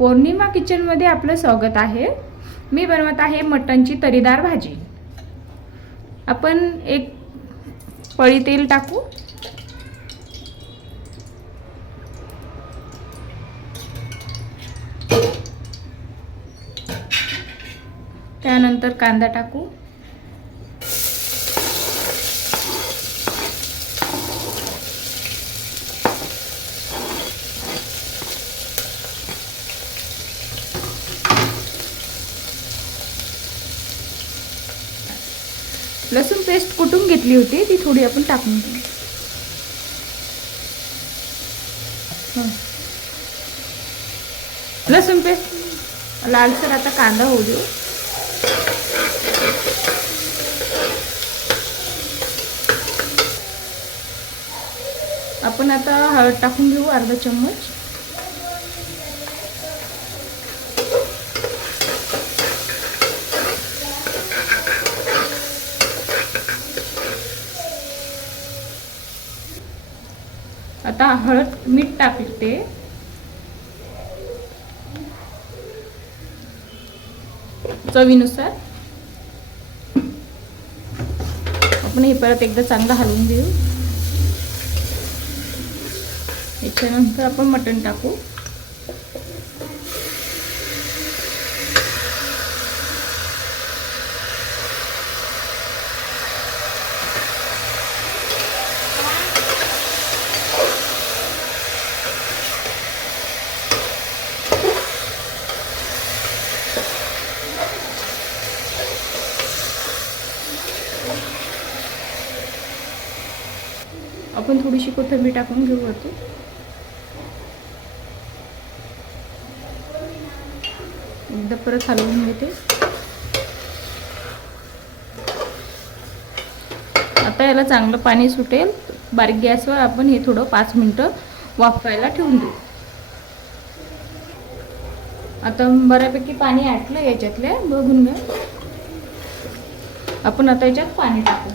पौर्णिमा किचनमध्ये आपलं स्वागत आहे. मी बनवत आहे मटणची तरीदार भाजी. आपण एक पळी तेल टाकू. त्यानंतर कांदा टाकू. लसूण पेस्ट कुटून घेतली होती ती थोडी आपण टाकून घेऊ. लसूण पेस्ट लालसर आता कांदा होऊ देऊ. आपण आता हळद टाकून घेऊ अर्धा चम्मच. आता हळद मीठ टाकते. चवीनुसार. आपण हे परत एकदा चांगलं हलवून देऊ याच्यानंतर आपण मटण टाकू. आपण थोडीशी कोथिंबीर टाकून घेऊ वरती एकदा परत हलवून घेते. आता याला चांगलं पाणी सुटेल. बारीक गॅसवर आपण हे थोडं पाच मिनटं वाफवायला ठेवून देऊ. आता बऱ्यापैकी पाणी आटलं याच्यातले बघून घ्या. आपण आता याच्यात पाणी टाकू.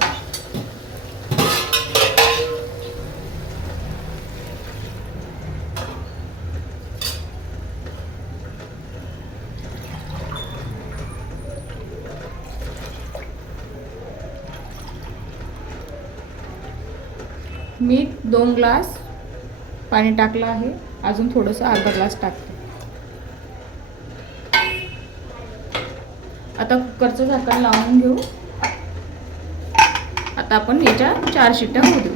मी दोन ग्लास पाणी टाकलं आहे. अजून थोडंसं अर्धा ग्लास टाकते. आता कुकरचं झाकण लावून घेऊ. आता आपण याच्या चार शिट्या होऊ देऊ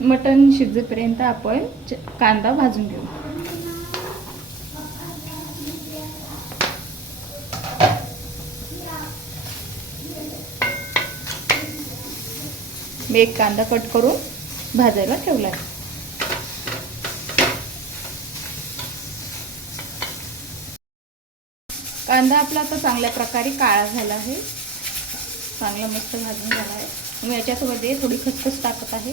मटण शिजेपर्यंत आपण च- कांदा भाजून घेऊ. मी एक कांदा कट करून भाजायला ठेवला आहे कांदा आपला आता चांगल्या प्रकारे काळा झाला आहे. चांगला मस्त भाजून झाला आहे. मी याच्यामध्ये थोडी खसखस टाकत आहे.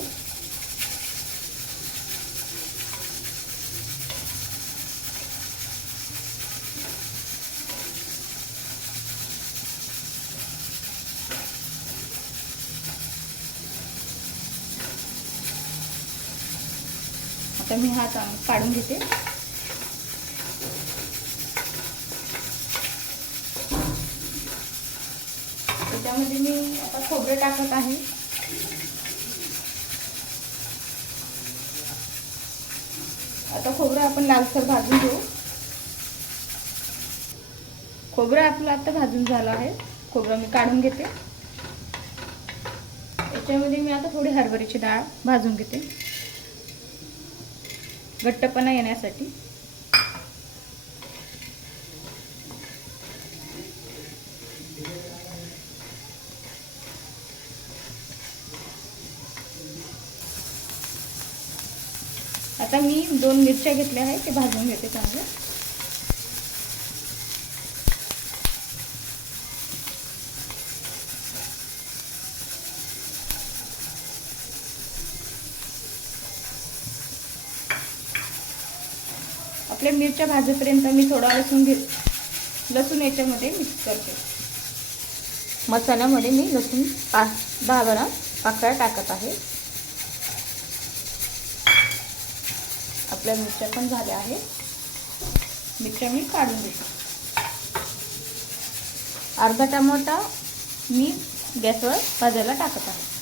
आता मी हा काढून घेते. त्याच्यामध्ये मी आता खोबरं टाकत आहे. आता खोबरं आपण लालसर भाजून घेऊ. खोबरं आपलं आता भाजून झालं आहे. खोबरं मी काढून घेते. याच्यामध्ये मी आता थोडी हरभऱ्याची डाळ भाजून घेते. घट्टपणा येण्यासाठी. आता मी दोन मिरच्या घेतल्या आहेत ते भाजून घेते चांगलं. आपल्या मिरच्या भाजेपर्यंत मी थोडा लसूण घे लसूण याच्यामध्ये मिक्स करते. मसाल्यामध्ये मी लसूण पाच दहा बारा पाकळ्या टाकत आहे. आपल्या मिरच्या पण झाल्या आहेत. मिरच्या मी काढून देते अर्धा टमाटा मी गॅसवर भाजायला टाकत आहे.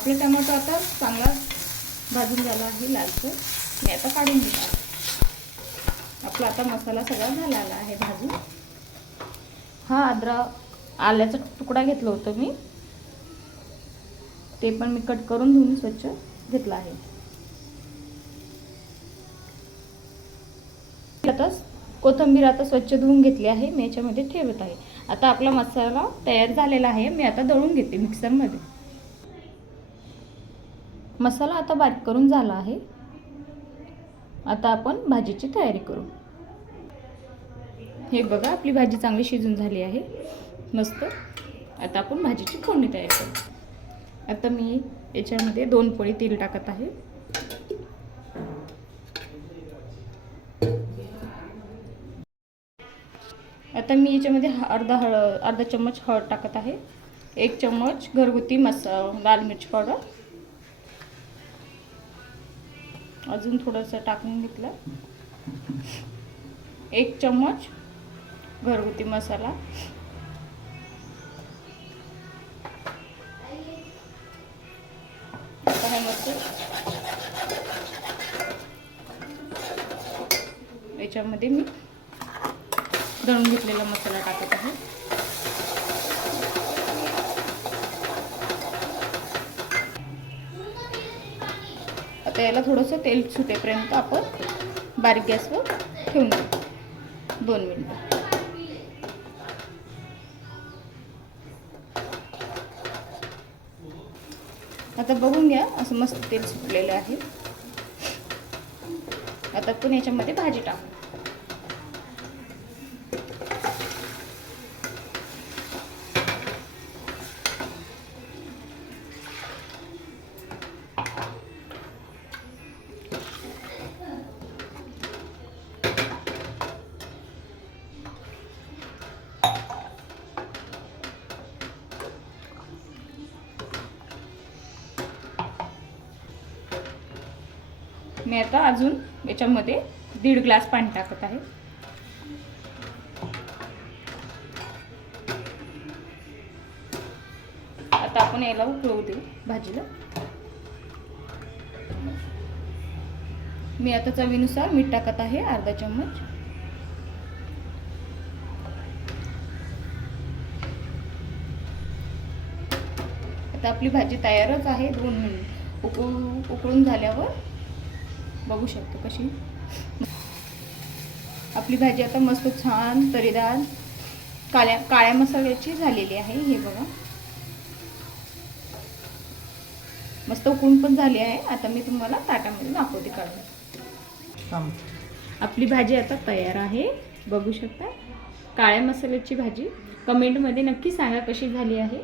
आपलं टमाटो आता चांगला भाजून झाला आहे लालचं मी आता काढून घेत आहे. आपला आता मसाला सगळा झालेला आहे भाजून. हा अद्रक आल्याचा तुकडा घेतला होता मी. ते पण मी कट करून धुवून स्वच्छ घेतला आहे. आता कोथिंबीर आता स्वच्छ धुवून घेतली आहे. मी याच्यामध्ये ठेवत आहे. आता आपला मसाला तयार झालेला आहे. मी आता दळून घेते मिक्सरमध्ये. मसाला आता बारीक करून झाला आहे. आता आपण भाजीची तयारी करू. हे बघा आपली भाजी चांगली शिजून झाली आहे. मस्त. आता आपण भाजीची फोडणी तयार करू. आता मी याच्यामध्ये दोन पोळी तेल टाकत आहे. आता मी याच्यामध्ये ह- अर्धा हळ अर्धा चम्मच हळद टाकत आहे. एक चम्मच घरगुती मसा लाल मिरची पावडर. अजून थोडंसं टाकून घेतलं. एक चम्मच घरगुती मसाला. आता हे मस्त. याच्यामध्ये मी दळून घेतलेला मसाला टाकत आहे. आता याला थोडंसं तेल सुटेपर्यंत आपण बारीक गॅसवर ठेवून देऊ. दोन मिनटं. आता बघून घ्या असं मस्त तेल सुटलेलं आहे. आता आपण याच्यामध्ये भाजी टाकू. मी आता अजून याच्यामध्ये दीड ग्लास पाणी टाकत आहे. आता आपण याला उकळवू देऊ भाजीला. मी आता चवीनुसार मीठ टाकत आहे अर्धा चम्मच. आता आपली भाजी तयारच आहे दोन मिनिट. उकळू उकळून झाल्यावर बघू शकतो कशी. आपली भाजी आता मस्त छान तरीदार काळ्या काळ्या मसाल्याची झालेली आहे हे बघा. मस्त उकळून पण झाली आहे. आता मी तुम्हाला ताटामध्ये दाखवते काढून. आपली भाजी आता तयार आहे. बघू शकता. काळ्या मसाल्याची भाजी. कमेंटमध्ये नक्की सांगा कशी झाली आहे.